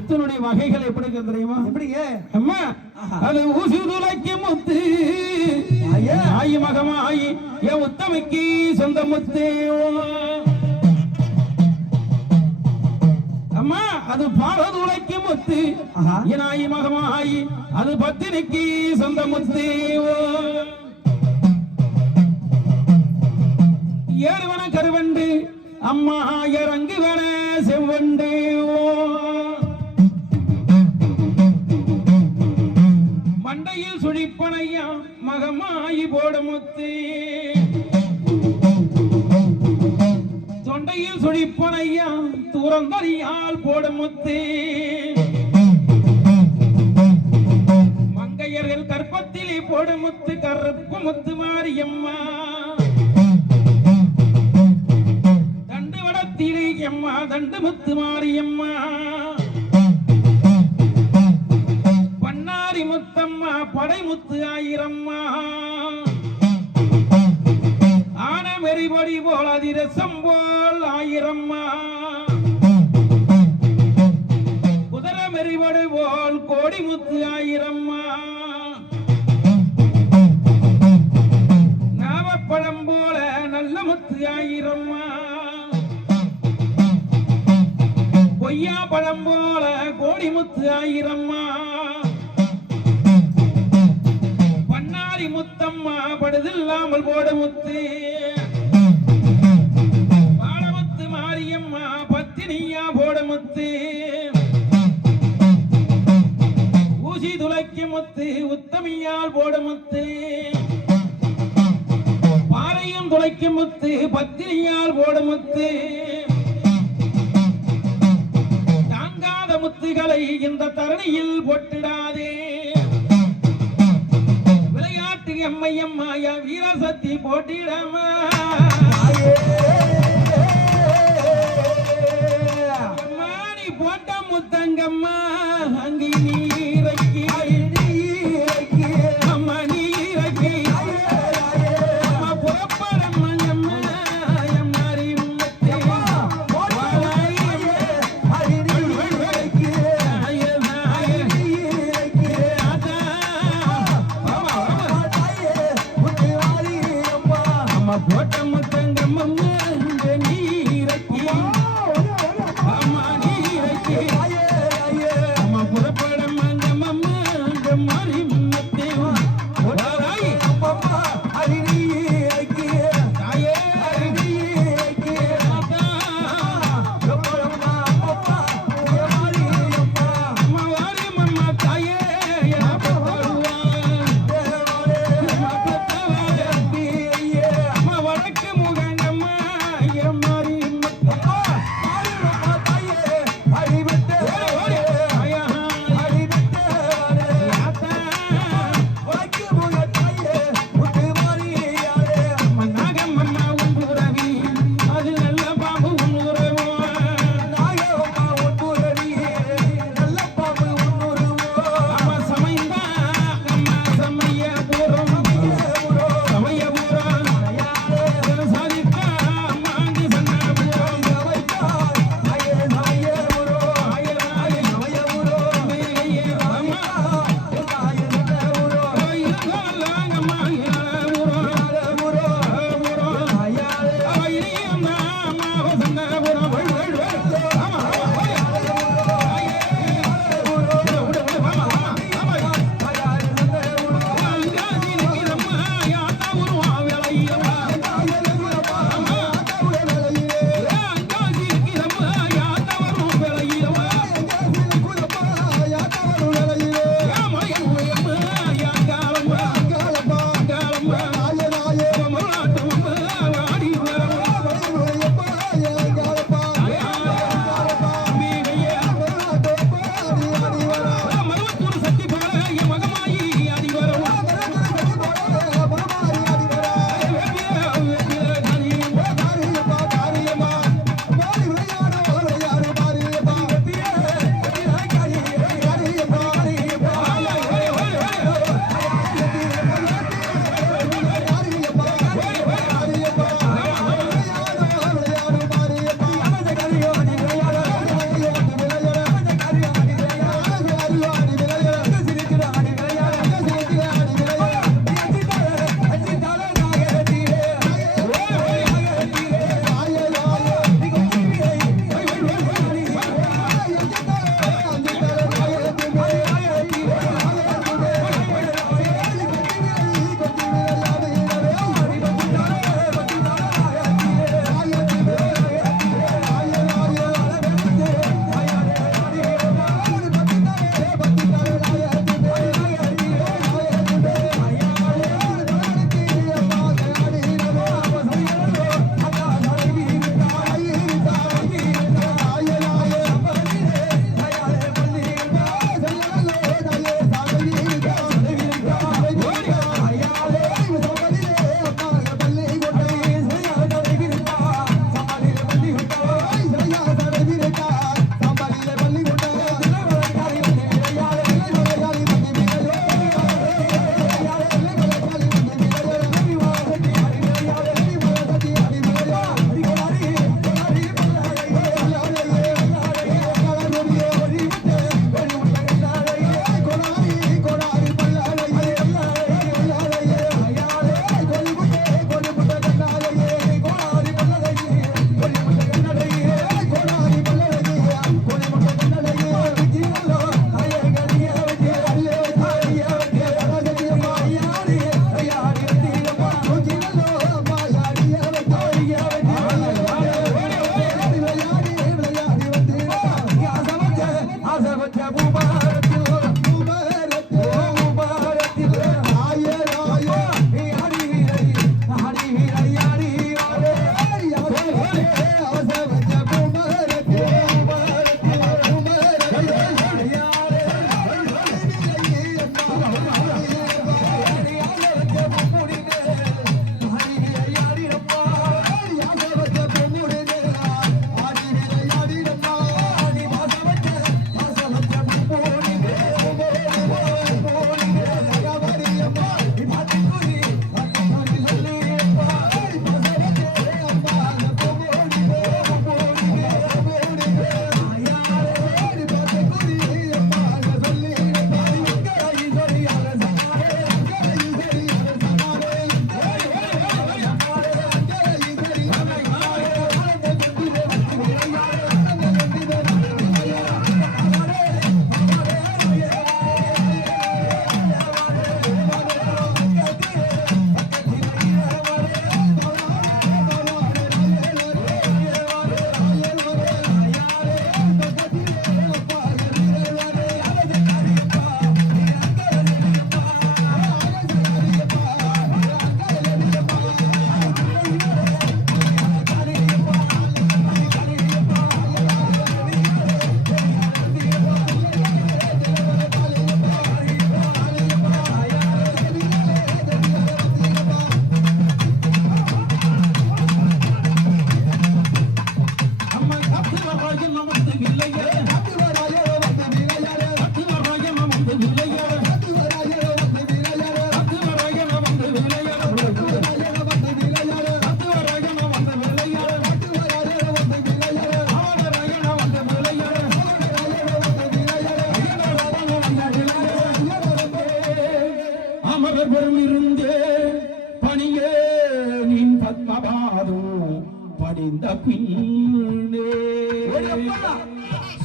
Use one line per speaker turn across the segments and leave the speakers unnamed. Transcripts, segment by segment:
முத்தினுடைய வகைகள் எப்படி தெரியுமா?
எப்படிங்க?
அம்மா அது ஊசி துளைக்கு முத்து. ஆயி மகமாயி என் உத்தமைக்கு சொந்த முத்து அம்மா அது பால துளைக்கு முத்து. ஆயி மகமாயி அது பத்தினிக்கு சொந்த முத்து ஏறுவன கருவண்டு அம்மா இறங்குவன செவ்வண்டு மண்டையில் சுழிப்பனையா மகமாயி போடுமுத்து தொண்டையில் சுழிப்பனையா தூரந்தறியால் போடுமுத்து மங்கையர்கள் கற்பத்திலே போடுமுத்து கருப்பு முத்து மாரியம்மா. தண்டு வடத்திலே எம்மா தண்டு முத்து மாரியம்மா. கொய்யா போல கோடி முத்து ஆயிரம்மா. பண்ணாரி முத்தம்மா படுதில்லாமல் போட முத்து. பாலமுத்து மாரியம்மா பத்தினியா போட முத்து. ஊசி துளைக்கு முத்து உத்தமியால் போட முத்து. பாறையும் துளைக்கும் முத்து பத்தினியால் போட முத்து. தாங்காத முத்துகளை இந்த தரணியில் போட்டிடாதே. விளையாட்டு எம்மை எம்மாயா வீரசக்தி போட்டிடமா போட்ட முத்தங்கம்மா அங்கே நீ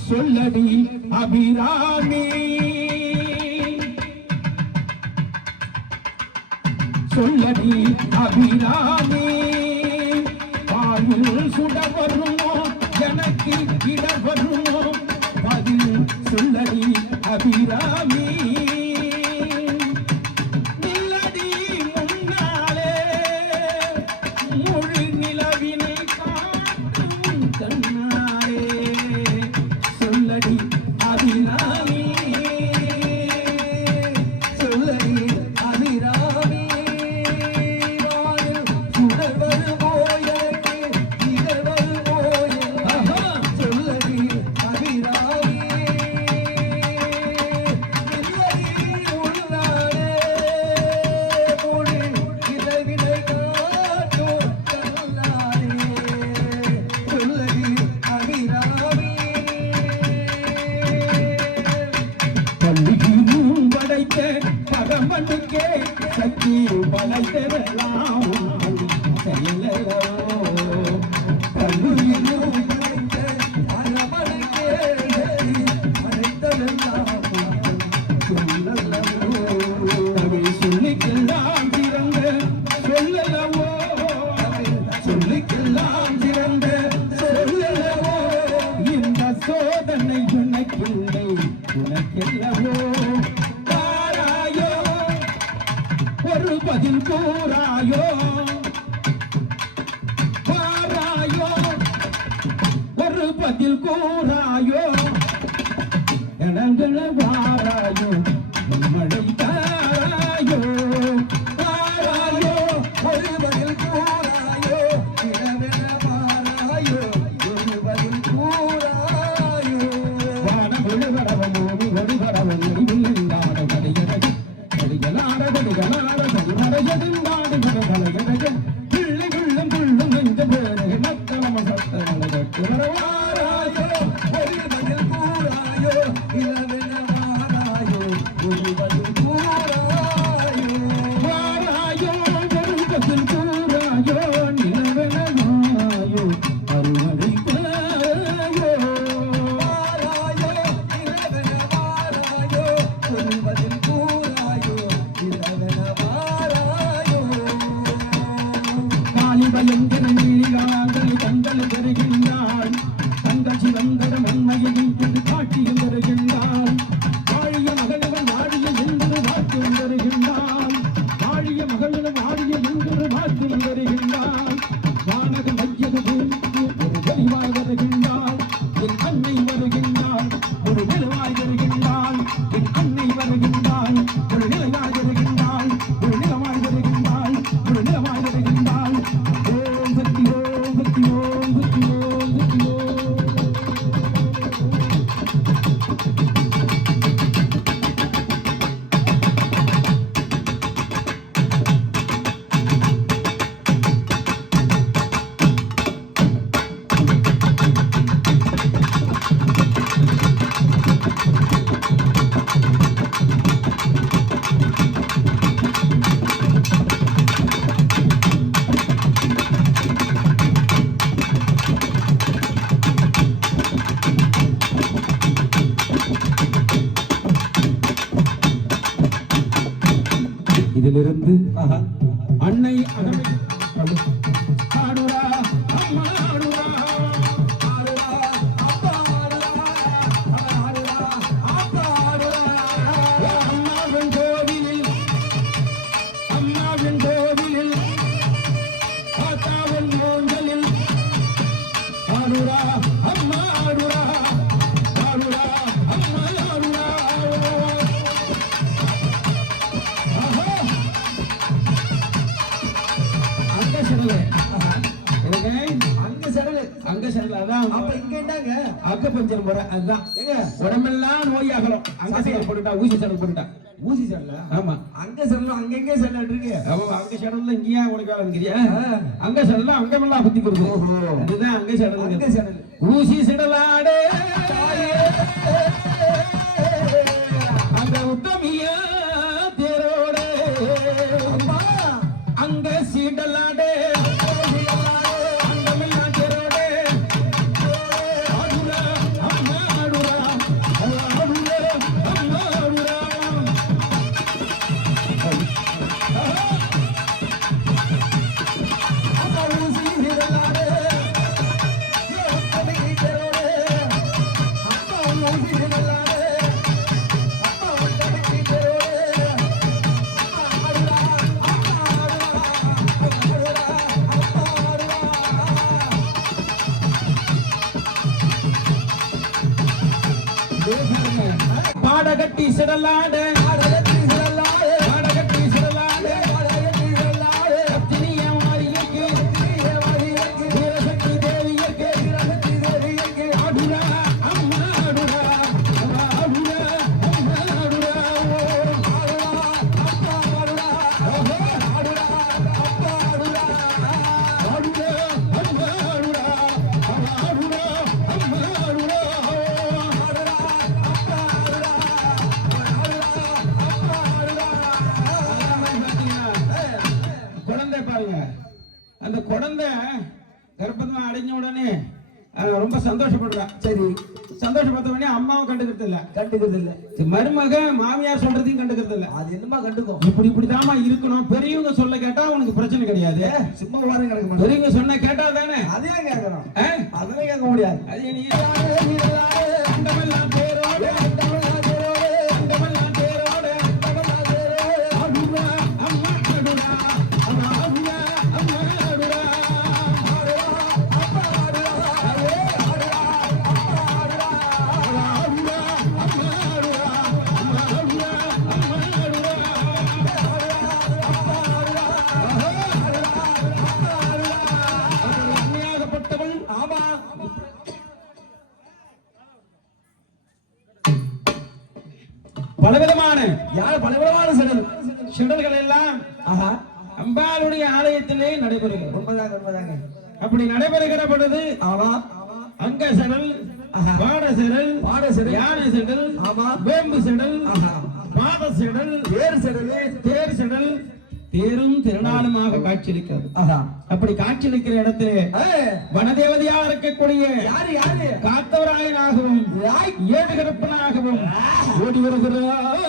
சொல்லடி அபிராமி. சொல்லடி அபிராமி. வாயில் சுட வருமோ எனக்கு இட வருமோ பதில் சொல்லடி அபிராமி. என்னவோ தாராயோ ஒரு பதில் கூறாயோ பாராயோ ஒரு பதில் கூறாயோ. தூக்குகின்றான் ஒரு விழுவாய்கள் ஆலயத்திலிருந்து அதுதான் உடம்பெல்லாம் நோய் ஆகலாம் அங்க செடல் போட்டுட்டா ஊசி செடல் போட்டுட்டா.
ஊசி சடல?
ஆமா.
அங்க சடலும் அங்கங்க சடல் இருக்கு.
அவன் அங்க செடல்ல இங்கேயா உனக்கு வேலைங்கிறியா
ஆ.
அங்க செடல்ல அங்கமெல்லாம் குத்தி கொடுக்கும். அதுதான் அங்க செடல்
அங்க சடல்.
ஊசி செடலாடே. பாடகட்டி ரொம்ப சந்தோஷப்படுறா.
சரி.
சந்தோஷப்பட்ட உடனே அம்மாவும் கண்டுக்கிறது இல்ல
கண்டுக்கிறது இல்ல
மருமக மாமியார் சொல்றதையும் கண்டுக்கிறது இல்ல
அது என்னமா கண்டுக்கும்?
இப்படி இப்படிதாம்மா இருக்கணும். பெரியவங்க சொல்ல கேட்டா உனக்கு பிரச்சனை கிடையாது.
சும்மா வாரம் கிடக்க
பெரியவங்க சொன்ன கேட்டா தானே?
அதே கேட்கணும்.
ஆ?
அதெல்லாம் கேட்க முடியாது.
அது நீ அப்படி நடைபெறுகிற பொழுது
ஆமா
அங்க செடல். பாட செடல்
பாட செடல்.
யானை செடல்
ஆமா.
வேம்பு செடல். பாத செடல்
வேறு சடலு
தேர் செடல் தேரும் திருநாளுமாக காட்சியளிக்கிறது அப்படி காட்சியளிக்கிற இடத்திலே வனதேவதையா இருக்கக்கூடிய
யாரு யாரு
காத்தவராயனாகவும்
யாய்.
ஏடுகிடப்பனாகவும் ஓடி வருகிறார்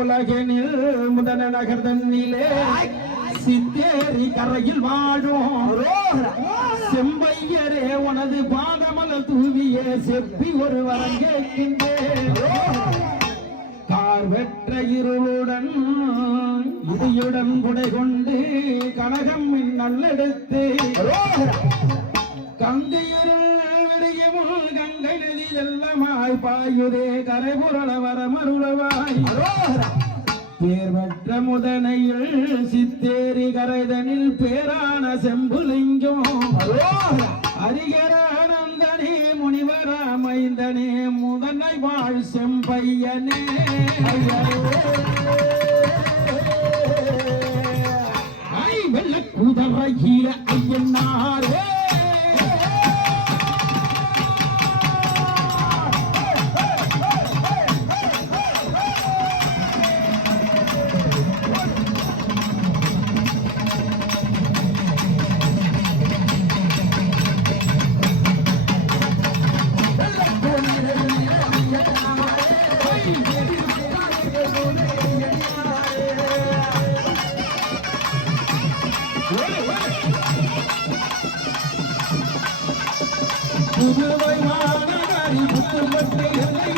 உலகெனில் முதல நகர் தன்னிலே சித்தேரி கரையில் வாழும். செம்பையரே உனது பாதமலர் தூவிய செப்பி ஒரு வரம் கேட்கின்றேன். கார் வெற்ற இருளுடன் இடியுடன் குடை கொண்டு கனகம் நல்லெடுத்து கந்தையருள் விடியுமுள் கங்கை நதி செல்லமாய் பாயுதே கரைபுரள வரமருளவாய் பேர்வற்ற முதனையில் சித்தேரி கரைதனில் பேரான செம்புலிங்கம். அரிகரானந்தனே முனிவராமைந்தனே முதனை வாழ் செம்பையனே. ஐ வெள்ள குதறையில ஐயனாரே புதுவை மாநகரி புத்துப்பட்டு எல்லை